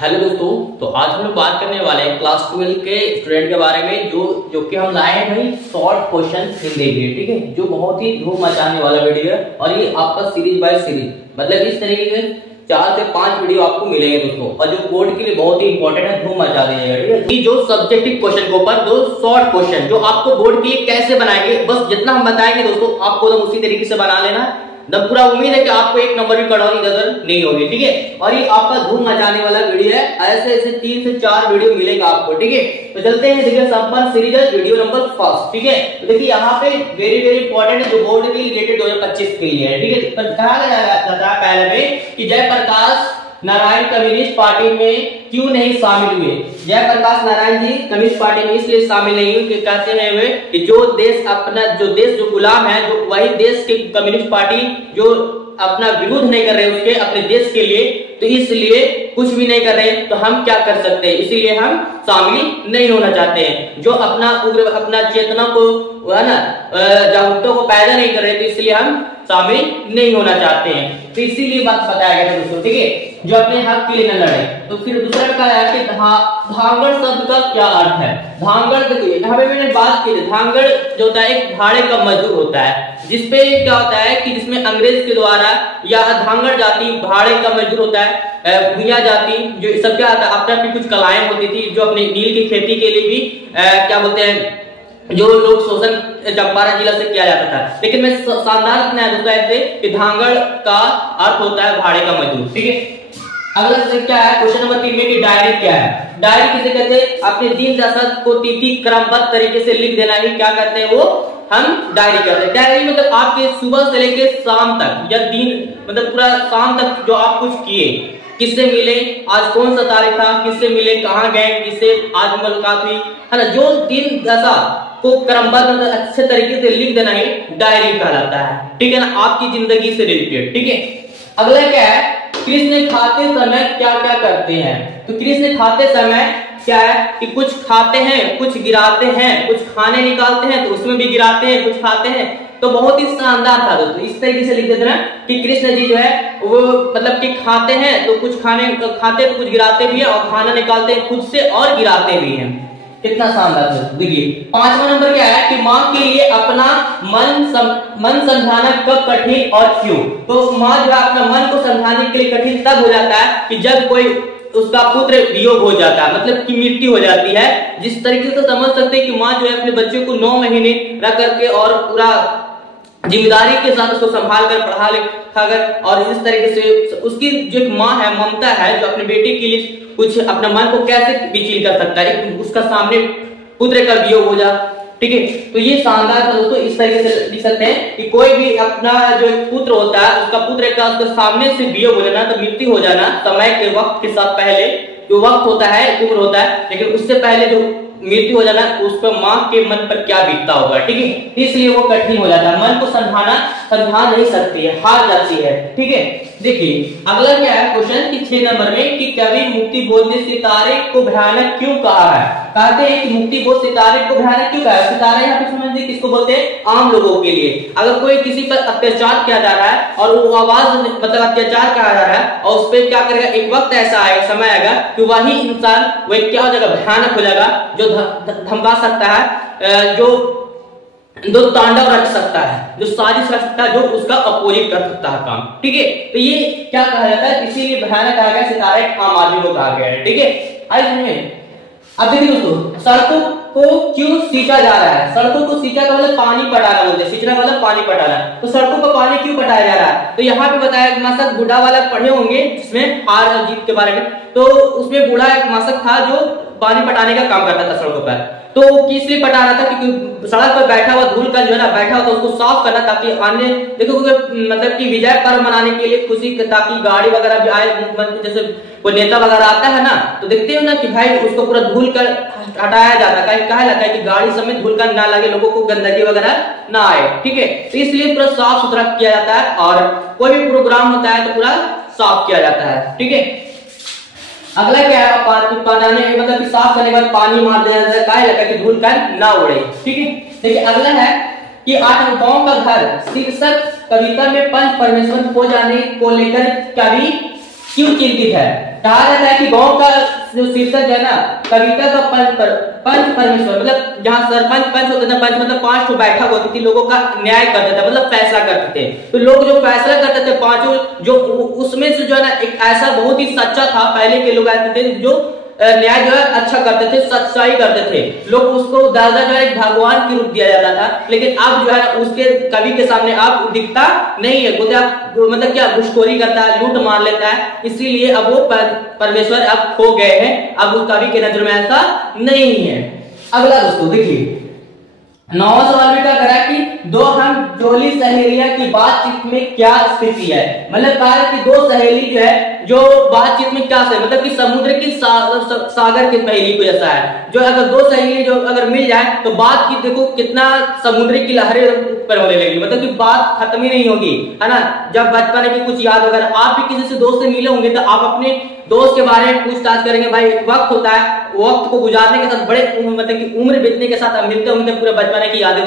Hello दोस्तों, तो आज हम लोग बात करने वाले हैं क्लास 12 के स्टूडेंट के बारे में जो कि हम लाए हैं भाई शॉर्ट क्वेश्चन हिंदी के। ठीक है, जो बहुत ही धूम मचाने वाला वीडियो है और ये आपका सीरीज बाय सीरीज मतलब इस तरीके से 4 से 5 वीडियो आपको मिलेंगे दोस्तों, और जो बोर्ड के लिए बहुत ही इंपॉर्टेंट है, धूम मचा देगा। ठीक है, जो सब्जेक्टिव क्वेश्चन के ऊपर दो शॉर्ट क्वेश्चन जो आपको बोर्ड के लिए कैसे बनाएंगे, बस जितना हम बताएंगे दोस्तों आपको तो उसी तरीके से बना लेना। पूरा उम्मीद है कि आपको एक नंबर भी कटौती नजर नहीं होगी। ठीक है, और ये आपका धूम मचाने वाला वीडियो है, ऐसे ऐसे 3 से 4 वीडियो मिलेगा आपको। ठीक है, तो चलते हैं। देखिए संपर्क सीरीज वीडियो नंबर 1। ठीक है, तो देखिए यहाँ पे वेरी वेरी इंपॉर्टेंट है जो बोर्ड के रिलेटेड 2025 के लिए है। ठीक है, पर कहा गया पहले में कि जयप्रकाश नारायण कम्युनिस्ट पार्टी में क्यों नहीं शामिल हुए। जयप्रकाश नारायण जी कम्युनिस्ट पार्टी में इसलिए शामिल नहीं हुए कि कहते हैं वे कि जो देश जो गुलाम है, जो वही देश के कम्युनिस्ट पार्टी जो अपना विरोध नहीं कर रहे उसके अपने देश के लिए, तो इसलिए कुछ भी नहीं कर रहे, तो हम क्या कर सकते हैं, इसीलिए हम शामिल नहीं होना चाहते हैं। जो अपना चेतना को है ना जागरूकता को पैदा नहीं कर रहे, तो इसलिए हम शामिल नहीं होना चाहते हैं। तो इसीलिए बात बताया गया दोस्तों। ठीक है, जो अपने हक के लिए न लड़े। तो फिर दूसरा क्या है कि धांगड़ शब्द का क्या अर्थ है। धांगड़ देखिए यहाँ पे मैंने बात की, धांगड़ जो होता है एक भाड़े का मजदूर होता है, जिसपे क्या होता है कि जिसमें अंग्रेज के द्वारा या धांगड़ जाति भाड़े का मजदूर होता है, भूया जाति जो सब क्या आता है अपने अपनी कुछ कलाएं होती थी जो अपने नील की खेती के लिए भी क्या बोलते हैं जो लोग शोषण चंपारण जिला से किया जाता था। लेकिन मैं शानदार कि धांगड़ का अर्थ होता है भाड़े का मजदूर। ठीक है, अगला क्या है क्वेश्चन नंबर 3 में कि डायरी क्या है। डायरी किसे कहते हैं, अपने दिन दशा को तिथि क्रमबद्ध तरीके से लिख देना ही क्या कहते हैं, वो हम डायरी कहते हैं। डायरी मतलब आपके सुबह से लेके शाम तक या दिन मतलब पूरा शाम तक जो आप कुछ किए, किससे मिले, आज कौन सा तारीख था, किससे मिले, कहाँ गए, किससे आज मुलाकात हुई, है ना, जो दिन दशा को क्रमबद्ध मतलब अच्छे तरीके से लिख देना ही डायरी कहलाता है। ठीक है ना, आपकी जिंदगी से रिलेटेड। ठीक है, अगला क्या है, कृष्ण खाते समय क्या क्या करते हैं। तो कृष्ण खाते समय क्या है कि कुछ खाते हैं, कुछ गिराते हैं, कुछ खाने निकालते हैं तो उसमें भी गिराते हैं, कुछ खाते हैं। तो बहुत ही शानदार था दोस्तों, इस तरीके से लिख देते ना कि कृष्ण जी जो है वो मतलब कि खाते हैं तो कुछ खाते तो कुछ गिराते भी हैं, और खाना निकालते हैं खुद से और गिराते भी हैं। कितना शानदार है। देखिए 5वां नंबर क्या है कि माँ के लिए अपना मन समझाना कब कठिन और क्यों। तो माँ जो है अपना मन को समझाने के लिए कठिन तब हो जाता है कि जब कोई उसका पुत्र वियोग हो जाता है, मतलब कि मृत्यु हो जाती है। जिस तरीके से समझ सकते हैं कि माँ जो है अपने बच्चे को 9 महीने रख करके और पूरा जिम्मेदारी के साथ उसको संभाल कर पढ़ा लिखा कर, और इस तरीके से उसकी जो माँ है ममता है जो अपने बेटे के लिए कुछ अपना मन को कैसे विचलित कर सकता है, उसका सामने पुत्र का वियोग हो जा। ठीक है, तो ये शानदार था दोस्तों, इस तरीके से लिख सकते हैं कि कोई भी अपना जो पुत्र होता है उसका पुत्र का उसके सामने से वियोग हो जाना, तो मृत्यु हो जाना समय के वक्त के साथ पहले जो वक्त होता है उम्र होता है, लेकिन उससे पहले जो मृत्यु हो जाना उस पर माँ के मन पर क्या बीतता होगा। ठीक है, इसलिए वो कठिन हो जाता है, मन को समझा नहीं सकती है, हार जाती है। ठीक है, देखिए अगला क्या है क्वेश्चन कि 6 नंबर में कि कवि मुक्ति बोध ने सितारे को भयानक क्यों कहा है। कहते हैं कि मुक्ति बोध सितारे को भयानक क्यों कहा है। सितारे यहाँ पे समझिए किसको बोलते हैं, आम लोगों के लिए। अगर कोई किसी पर अत्याचार किया जा रहा है और वो आवाज मतलब अत्याचार कहा जा रहा है और उस पर क्या करेगा, एक वक्त ऐसा आएगा, समय आएगा कि वही इंसान वही क्या हो जाएगा, भयानक हो जाएगा, जो धमका सकता है, जो तांडव रच सकता है, जो साजिश रच सकता है, जो उसका अपोजिट कर सकता है काम। ठीक है, तो ये क्या कहा जाता है, इसीलिए भयानक कहा गया, सितारे आम आदमी को कहा गया है। ठीक है, आइए अब देखिए दोस्तों, सड़कों को क्यों सींचा जा रहा है। सड़कों को सींचा का मतलब पानी पटाना बोलते हैं, सींचना मतलब पानी पटाना। तो सड़कों को पानी क्यों पटाया जा रहा है, तो यहाँ पे बताया मासक बूढ़ा वाला पढ़े होंगे जिसमें हार और जीत के बारे में। तो उसमें बूढ़ा एक मासक था जो पानी पटाने का काम करता था सड़कों पर। तो किस लिए पटा रहा था, क्योंकि सड़क पर बैठा हुआ धूल का जो है ना बैठा हुआ था उसको साफ करना, ताकि आने देखो मतलब कि विजय पर्व मनाने के लिए खुशी ताकि गाड़ी वगैरह भी आए, जैसे कोई नेता वगैरह आता है ना, तो देखते हो ना कि भाई उसको पूरा धूल कर हटाया जाता है, कहा लगता है कि गाड़ी समेत धूल का ना लगे, लोगों को गंदगी वगैरह ना आए। ठीक है, तो इसलिए पूरा साफ सुथरा किया जाता है, और कोई भी प्रोग्राम होता है तो पूरा साफ किया जाता है। ठीक है, अगला क्या है, बनाने मतलब कि साफ करने के बाद पानी मार दिया जाता है, काहे लगा कि धूल का ना उड़े। ठीक है, देखिए अगला है कि 8 गांव का घर शीर्षक कविता में पंच परमेश्वर हो जाने को लेकर कवि क्यों चिंतित है? कहा जाता है कि गांव का जो शीर्षक है ना, कविता का पंच परमेश्वर, मतलब जहाँ सरपंच पंच होते थे, पंच मतलब 5 ठो बैठक होती थी, लोगों का न्याय करते थे, मतलब फैसला करते थे। तो लोग जो फैसला करते थे पांचों, जो उसमें से जो है ना एक ऐसा बहुत ही सच्चा था, पहले के लोग आते थे जो न्याय जो है अच्छा करते थे, सच्चाई करते थे, लोग उसको दादा जो है एक भगवान के रूप दिया जाता था। लेकिन अब जो है उसके कवि के सामने अब दिखता नहीं है, मतलब क्या घुसखोरी करता है, लूट मार लेता है, इसीलिए अब वो परमेश्वर अब खो गए हैं, अब उस कवि के नजर में ऐसा नहीं है। अगला दोस्तों देखिए 9वां सवाल में क्या करा कि दो हम जोली सहेलियां की बातचीत में क्या स्थिति है। मतलब कहा है कि दो सहेली जो है जो बातचीत में क्या से, मतलब कि समुद्र की सागर की पहेली को जैसा है, जो अगर दो सहेली जो अगर मिल जाए तो बात की देखो कितना समुद्र की लहरें ऊपर होने लगेगी, मतलब कि बात खत्म ही नहीं होगी, है ना। जब बचपन की कुछ याद वगैरह, आप भी किसी से दोस्त से मिले होंगे तो आप अपने दोस्त के बारे में पूछताछ करेंगे। भाई एक वक्त होता है, वक्त को गुजारने के साथ बड़े मतलब कि उम्र बीतने के साथ मिलते होंगे, पूरे बचपन की यादें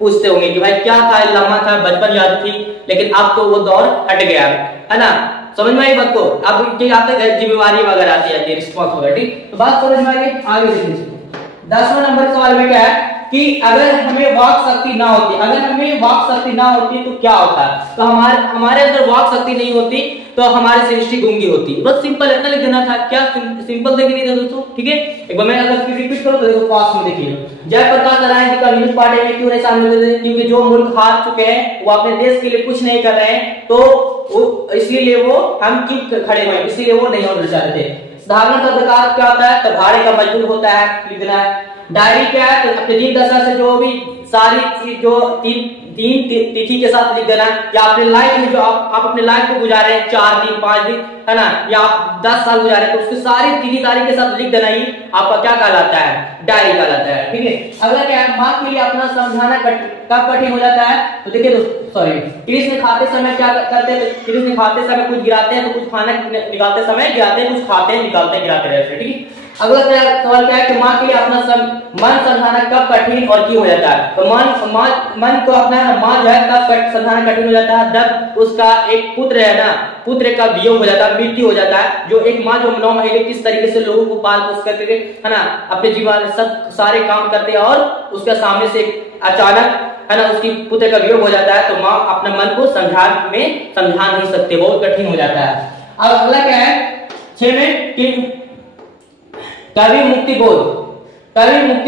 पूछते होंगे कि भाई क्या था, लम्हा था, बचपन याद थी, लेकिन अब तो वो दौर हट गया, है ना। समझ में आई बात को? अब क्या आते हैं जिम्मेवारी वगैरह आती है, रिस्पॉन्सिबिलिटी, तो बात समझ में आई। आगे देखिए 10वां नंबर सवाल में क्या है कि अगर हमें वाक शक्ति ना होती, अगर हमें वाक शक्ति ना होती तो क्या होता है। तो हमारे अंदर वाक शक्ति नहीं होती तो हमारी सृष्टि गूंगी होती। बस सिंपल इतना लिख देना था। क्या सिंपल देख नहीं था दोस्तों? ठीक है, एक बार मैं अगर रिपीट करूं तो देखो फास्ट में देखिए, जयप्रकाश नारायण जी का न्यूज पार्टी में क्यों नहीं शामिल होते थे? क्योंकि जो मुल्क हार चुके हैं वो अपने देश के लिए कुछ नहीं कर रहे हैं, तो इसीलिए वो हम चुप खड़े हुए, इसीलिए वो नहीं होना चाहते थे। साधारण शब्दकार क्या होता है? तो भाड़े का मजदूर होता है, लिखना है। डायरी क्या है? तो अपने दिन दशा से जो भी सारी चीज जो तीन तिथि के साथ लिख देना, या अपने लाइफ में जो आप अपने लाइफ को गुजारे हैं 4 दिन 5 दिन, है ना, या आप 10 साल गुजारे तो उसकी सारी तिथि तारीख के साथ लिख देना ही आपका क्या कहलाता है? डायरी कहलाता है। ठीक है, अगला क्या है? माँ के लिए अपना समझाना कब कठिन हो जाता है? तो देखिए सॉरी, कृष्ण खाते समय क्या करते हैं? कृष्ण खाते समय कुछ गिराते हैं, तो कुछ खाना निकालते समय गिराते हैं, कुछ खाते हैं निकालते हैं गिराते रहते हैं। ठीक है, अगला सवाल क्या है कि माँ के लिए अपना मन समझाना कब कठिन और क्यों हो जाता है? तो मन को अपना माँ जो है कब समझाना कठिन हो जाता है? जब उसका एक पुत्र है ना, पुत्र का वियोग हो जाता है, मृत्यु हो जाता है। जो एक माँ जो 9 महीने किस तरीके से लोगों को पाल पोस करके, है ना, अपने जीवन सब सारे काम करते हैं और उसके सामने से अचानक, है ना, उसकी पुत्र का वियोग हो जाता है, तो माँ अपने मन को समझा नहीं सकते, बहुत कठिन हो जाता है। अब अगला क्या है 6 में कि कवि मुक्ति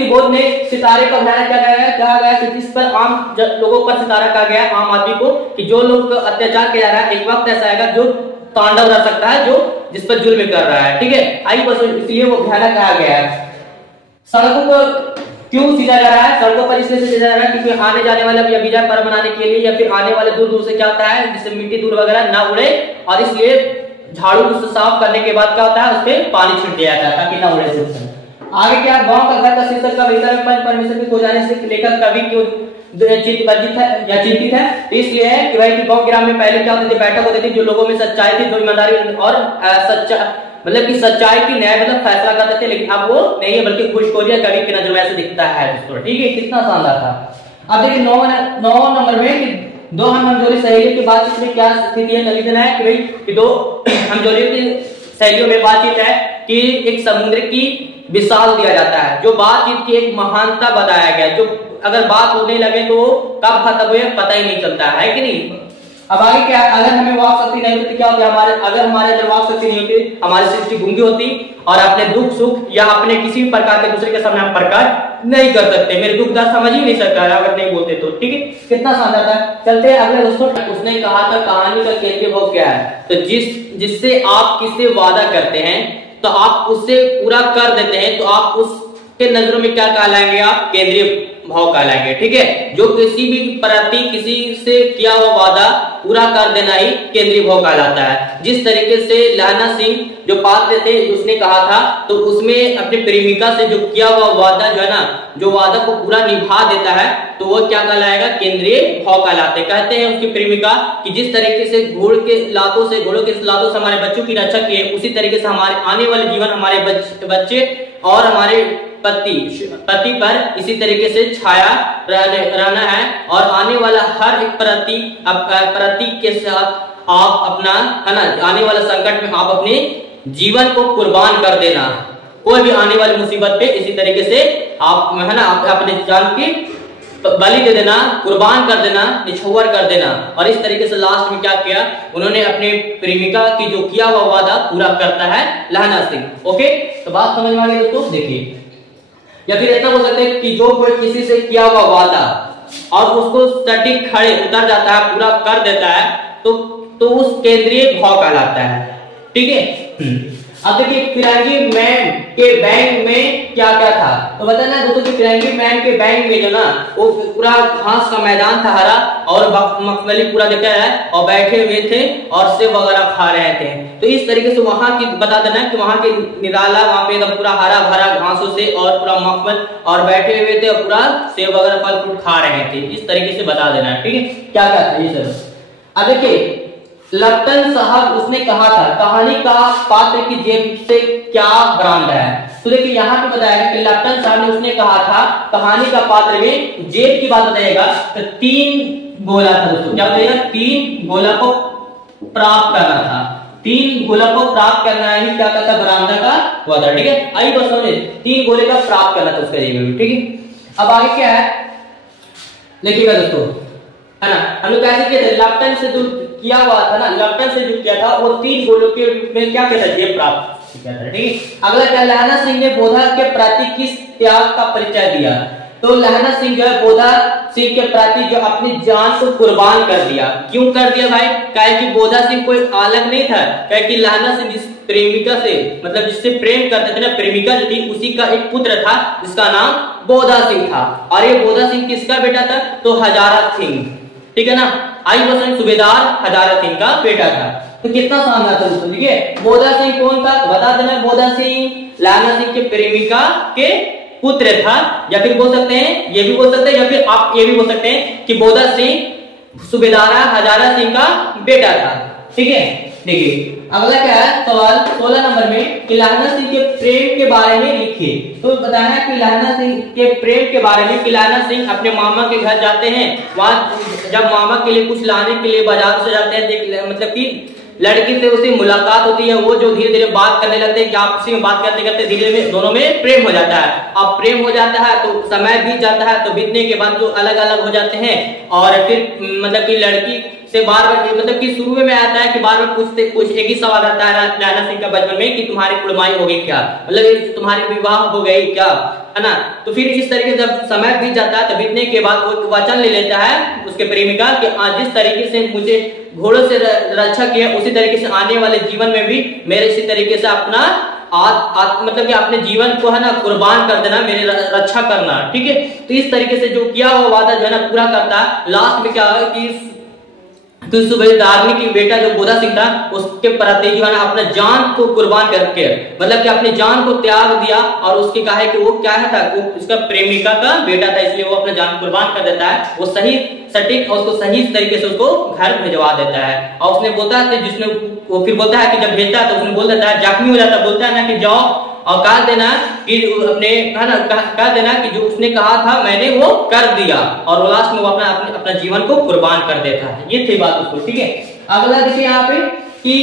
बोध ने सितारे का उदाहरण क्या कहा गया कि जिस पर आम लोगों पर सितारा कहा गया, आम आदमी को, कि जो लोग अत्याचार किया जा रहा है, एक वक्त ऐसा आएगा जो तांडव रह सकता है, जो जिस पर जुल्म कर रहा है। ठीक है, आई बस इसलिए वो भयानक कहा गया है। सड़कों को क्यों सीधा जा रहा है? सड़कों पर इसलिए सीधा जा रहा है क्योंकि आने जाने वाले या विजय पर्व मनाने के लिए, या फिर आने वाले दूर दूर से क्या होता है, जिससे मिट्टी दूर वगैरह ना उड़े, और इसलिए झाड़ू को साफ करने के बाद क्या होता है, उस पर पानी छिड़क दिया जाता है ताकि ना उड़े। आगे क्या? गांव का घर का शीर्षक का विषय में पंच परमेश्वर के खो जाने से लेखक कवि क्यों चिंतित है? तो इसलिए है कि भाई गांव ग्राम में पहले क्या होती थी, बैठक होती थी, जो लोगों में सच्चाई थी, जो ईमानदारी और मतलब कि सच्चाई की न्याय मतलब फैसला करते थे, लेकिन अब वो नहीं है, बल्कि घुसखोरी कवि की नजर में ऐसे दिखता है दोस्तों। ठीक है, कितना शानदार था। अब देखिए 9वां नंबर में कि दो हमजोली सहेलियों की बातचीत में क्या स्थिति है? लिखना है कि भाई कि दो हमजोलियों की सहेलियों में बातचीत है कि एक समुद्र की विशाल दिया जाता है, जो बातचीत की एक महानता बताया गया, जो अगर बात होने लगे तो कब खत्म हुए पता ही नहीं चलता है कि नहीं। अब आगे क्या? अगर हमें वाक शक्ति नहीं होती क्या होती? अगर हमारे अंदर वाक शक्ति नहीं होती, हमारी सृष्टि गूंगी होती और अपने दुख सुख या अपने किसी भी प्रकार के दूसरे के सामने हम प्रकट नहीं कर सकते। मेरे दुख दर्द समझ ही नहीं सकता अगर नहीं बोलते तो। ठीक है, कितना शानदार था। चलते हैं अगले दोस्तों। उसने कहा था कहानी का केंद्रीय भाव क्या है? तो जिससे आप किससे वादा करते हैं तो आप उससे पूरा कर देते हैं, तो आप उसके नजरों में क्या कहलाएंगे? आप केंद्रीय भाव कहलाएंगे। ठीक है, जो किसी भी प्रति किसी से किया हुआ वादा पूरा कर देना ही केंद्रीय भाव कहलाता है। जिस तरीके से लहना सिंह जो पात्र थे उसने कहा था, तो उसमें अपनी प्रेमिका से जो किया हुआ वादा जो है ना, जो वादा को पूरा निभा देता है, तो वो क्या कहलाएगा? केंद्रीय भाव कहलाते। कहते हैं उसकी प्रेमिका कि जिस तरीके से घोड़ों के लातों से हमारे बच्चों की रक्षा की है, उसी तरीके से हमारे आने वाले जीवन, हमारे बच्चे और हमारे पति पर इसी तरीके से छाया रहना है, और आने वाला हर एक प्रति के साथ आप अपना है ना आने वाले संकट में आप अपने जीवन को कुर्बान कर देना, कोई भी आने वाली मुसीबत पे इसी तरीके से आप है ना आप अपने जान की बलि दे देना, कुर्बान कर देना, निछोवर कर देना। और इस तरीके से लास्ट में क्या किया, उन्होंने अपने प्रेमिका की जो किया हुआ वादा पूरा करता है लहना सिंह। ओके, तो बात समझ में आ गई दोस्तों। देखिए, या फिर ऐसा हो सकता है कि जो कोई किसी से किया हुआ वादा और उसको सटीक खड़े उतर जाता है, पूरा कर देता है, तो उस केंद्रीय भाव कहलाता है। ठीक है। अब देखिए फिरंगी मैन के बैंक में क्या क्या था, तो बताना दोस्तों कि फिरंगी मैन के बैंक में जो ना वो पूरा घास का मैदान था हरा, और मखमली पूरा दिखा है, और बैठे हुए थे और सेब वगैरह खा रहे थे। तो इस तरीके से वहां की बता देना कि वहां के निराला वहां पे एकदम पूरा हरा भरा घासों से और पूरा मखमल, और बैठे हुए थे और पूरा सेब वगैरह फल फ्रूट खा रहे थे। इस तरीके से बता देना है। ठीक है, क्या क्या था ये सब। अब देखिए लप्टन साहब उसने कहा था कहानी का पात्र की जेब से क्या बरामदा है। तो देखिए यहाँ पे बताया कि लप्टन साहब ने उसने कहा था कहानी का पात्र में जेब की बात बताइएगा, तो 3 गोला था दोस्तों। क्या बताइएगा, 3 गोला को प्राप्त करना था, 3 गोला को प्राप्त करना ही क्या कहता बरामदा का हुआ था। ठीक है, आई बात समझे, 3 गोले का प्राप्त करना था उसके जेब में। ठीक है, अब आगे क्या है देखिएगा दोस्तों, है ना, हम लोग कैसे किए थे, लप्टन से जो किया हुआ था ना, लप्टन से जो किया था वो 3 गोलों के रूप में क्या किया था, जेब प्राप्त किया था। ठीक है, अगला क्या, लहना सिंह ने बोधा के प्रति किस त्याग का परिचय दिया। तो लहना सिंह जो है बोधा सिंह के प्रति जो अपनी जान को कुर्बान कर दिया। क्यों कर दिया भाई, कहे कि बोधा सिंह कोई अलग नहीं था, कहे कि लहना सिंह जिस प्रेमिका से मतलब जिससे प्रेम करते थे ना, प्रेमिका जो थी उसी का एक पुत्र था जिसका नाम बोधा सिंह था। और ये बोधा सिंह किसका बेटा था, तो हजारा सिंह। ठीक है ना, आई वसंत सूबेदार हजारा सिंह का बेटा था। तो कितना शानदार था दोस्तों। ठीक है, बोधा सिंह कौन था, तो बता देना, बोधा सिंह लहना सिंह के प्रेमिका के पुत्र था, या फिर बोल सकते हैं, ये भी बोल सकते हैं, या फिर आप ये भी बोल सकते हैं कि बोधा सिंह सूबेदारा हजारा सिंह का बेटा था। ठीक है, देखिए अगला क्या है सवाल 16 नंबर में कि लहना सिंह के प्रेम के बारे में लिखिए। तो बताना है कि लहना सिंह के प्रेम के बारे में कि लहना सिंह अपने मामा के घर जाते हैं, वहां जब मामा के लिए कुछ लाने के लिए बाजार से जाते हैं, मतलब कि लड़की से उससे मुलाकात होती है, वो जो धीरे धीरे बात करने लगते हैं कि आपसी में बात करते करते धीरे धीरे दोनों में प्रेम हो जाता है। अब प्रेम हो जाता है तो समय बीत जाता है, तो बीतने के बाद जो अलग अलग हो जाते हैं, और फिर मतलब कि लड़की से बार बार मतलब कि शुरू में आता है कि बार बार कुछ एक ही सवाल आता है लहना सिंह का बचपन में कि तुम्हारी कुड़माई हो गई क्या, मतलब तुम्हारी विवाह हो गई क्या, है ना। तो फिर इस तरीके से जब समय बीत जाता है तो बीतने के बाद वो वचन ले लेता है उसके प्रेमिका कि जिस तरीके से मुझे घोड़ों से रक्षा किया उसी तरीके से आने वाले जीवन में भी मेरे इसी तरीके से अपना मतलब कि अपने जीवन को है ना कुर्बान कर देना, मेरे रक्षा करना। ठीक है, तो इस तरीके से जो किया हुआ वादा जो है ना पूरा करता है। लास्ट में क्या है कि सूबेदारनी की बेटा जो बोधा सिंह था उसके प्रति जो है ना अपना जान को कुर्बान करके मतलब कि अपनी जान को त्याग दिया, और उसकी कहा है कि वो क्या था, वो उसका प्रेमिका का बेटा था, इसलिए वो अपना जान कुर्बान कर देता है। वो सही सटीक और उसको सही तरीके से उसको घर भिजवा देता है। और उसने बोलता है जिसने वो फिर बोलता है कि जब भेजता है तो उसने बोल देता है, जख्मी हो जाता है, बोलता है ना कि जाओ और कह देना कि अपने है ना कह देना कि जो उसने कहा था मैंने वो कर दिया, और लास्ट में वो अपना जीवन को कुर्बान कर देता है। ये थी बात उसको। ठीक है, अगला देखिए यहाँ पे कि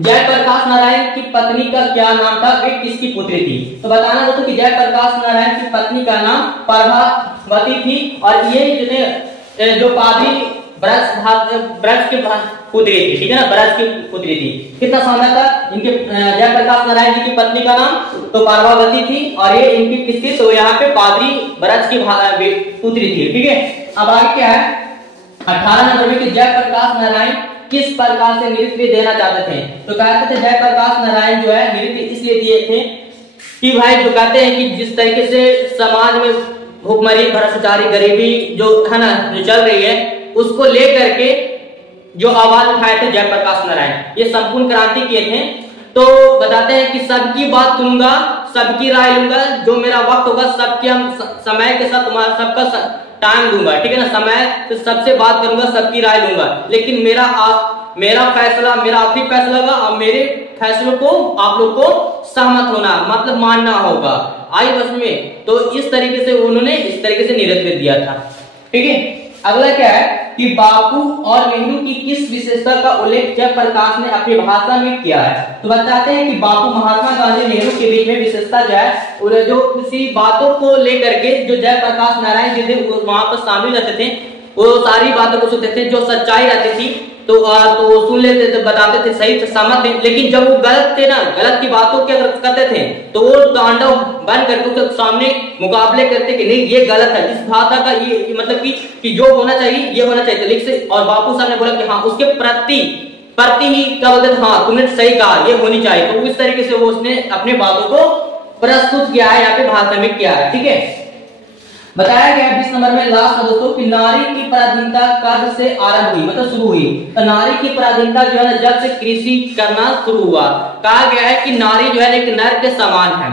जयप्रकाश नारायण की पत्नी का क्या नाम था, वे किसकी पुत्री थी। तो बताना दोस्तों कि जयप्रकाश नारायण की पत्नी का नाम प्रभावती थी, और ये जो पादरी ब्रज की पुत्री थी। ठीक है ना, ब्रज की पुत्री थी। कितना शानदार था। इनके जयप्रकाश नारायण जी की पत्नी का नाम तो पार्वती थी, और ये इनकी किसकी, तो यहाँ पे पादरी ब्रज की पुत्री थी। ठीक है, अब आगे क्या है 18 नंबर में कि जयप्रकाश नारायण किस प्रकार से नृत्य देना चाहते थे। तो कहते थे जयप्रकाश नारायण जो है नृत्य इसलिए दिए थे कि भाई जो कहते हैं कि जिस तरीके से समाज में भूखमरी भ्रष्टाचारी गरीबी जो है ना जो चल रही है उसको लेकर के जो आवाज उठाए थे जयप्रकाश नारायण, ये संपूर्ण क्रांति किए थे। तो बताते हैं कि सबकी बात सुनूंगा, सबकी राय लूंगा, जो मेरा वक्त होगा सबके हम समय के साथ तुम्हारा सबका टाइम दूंगा। ठीक है ना, समय से सबसे बात करूंगा, सबकी राय लूंगा, लेकिन मेरा फैसला मेरा आखिरी फैसला होगा, और मेरे फैसलों को आप लोग को सहमत होना मतलब मानना होगा। आई बस में तो इस तरीके से उन्होंने इस तरीके से नृत्य दिया था। ठीक है, अगला क्या है कि बापू और नेहरू की किस विशेषता का उल्लेख जयप्रकाश ने अपनी भाषण में किया है। तो बताते हैं कि बापू, महात्मा गांधी, नेहरू के बीच में विशेषता जो है, जो किसी बातों को लेकर के जो जयप्रकाश नारायण जी थे वहां पर शामिल रहते थे, वो सारी बातों को सुनते थे, जो सच्चाई रहती थी तो सुन लेते थे, बताते थे, सही सहमत थे। लेकिन जब वो गलत थे ना, गलत की बातों के अगर करते थे तो वो तांडव बन करके उसके सामने मुकाबले करते कि नहीं ये गलत है, इस भाषा का ये मतलब कि जो होना चाहिए ये होना चाहिए। तो और बापू साहब ने बोला कि हाँ उसके प्रति ही क्या बोलते थे, हाँ तुमने सही कहा ये होनी चाहिए। तो इस तरीके से वो उसने अपने बातों को प्रस्तुत किया है, यहाँ पे भाषण में किया है। ठीक है, बताया गया 20 नंबर में लास्ट है दोस्तों कि नारी की पराधीनता कब से आरंभ हुई, मतलब शुरू हुई। तो नारी की पराधीनता जो है जब से कृषि करना शुरू हुआ। कहा गया है कि नारी जो है एक नर के समान है,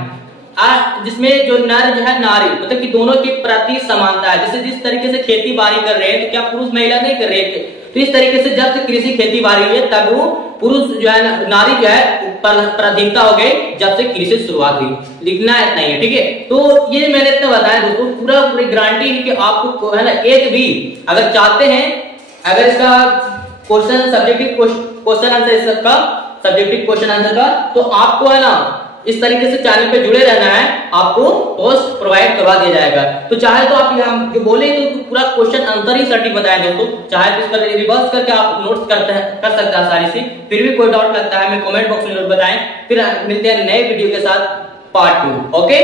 जिसमें जो नर जो है नारी मतलब कि दोनों के प्रति समानता है। जैसे जिस तरीके से खेती बाड़ी कर रहे हैं तो क्या पुरुष महिला नहीं कर रहे थे, तो इस तरीके से जब से कृषि खेती बाड़ी हुई है तब वो पुरुष जो है नारी जो है पराधीनता हो गई जब से कृषि शुरुआत हुई। लिखना इतना ही है। ठीक है, तो ये मैंने इतना बताया दोस्तों, पूरी गारंटी कि आपको है ना एक भी अगर चाहते हैं, अगर इसका क्वेश्चन सब्जेक्टिव क्वेश्चन आंसर इसका सब्जेक्टिव क्वेश्चन आंसर का, तो आपको है ना इस तरीके से चैनल पे जुड़े रहना है, आपको पोस्ट प्रोवाइड करवा दिया जाएगा। तो चाहे तो आप यहाँ जो बोले तो पूरा क्वेश्चन आंसर ही सटीक बताएं दोस्तों, चाहे तो इसका रिवर्स करके आप नोट कर सकते हैं आसानी से। फिर भी कोई डाउट लगता है हमें कमेंट बॉक्स में जरूर बताएं। फिर मिलते हैं नए वीडियो के साथ पार्ट 2। ओके।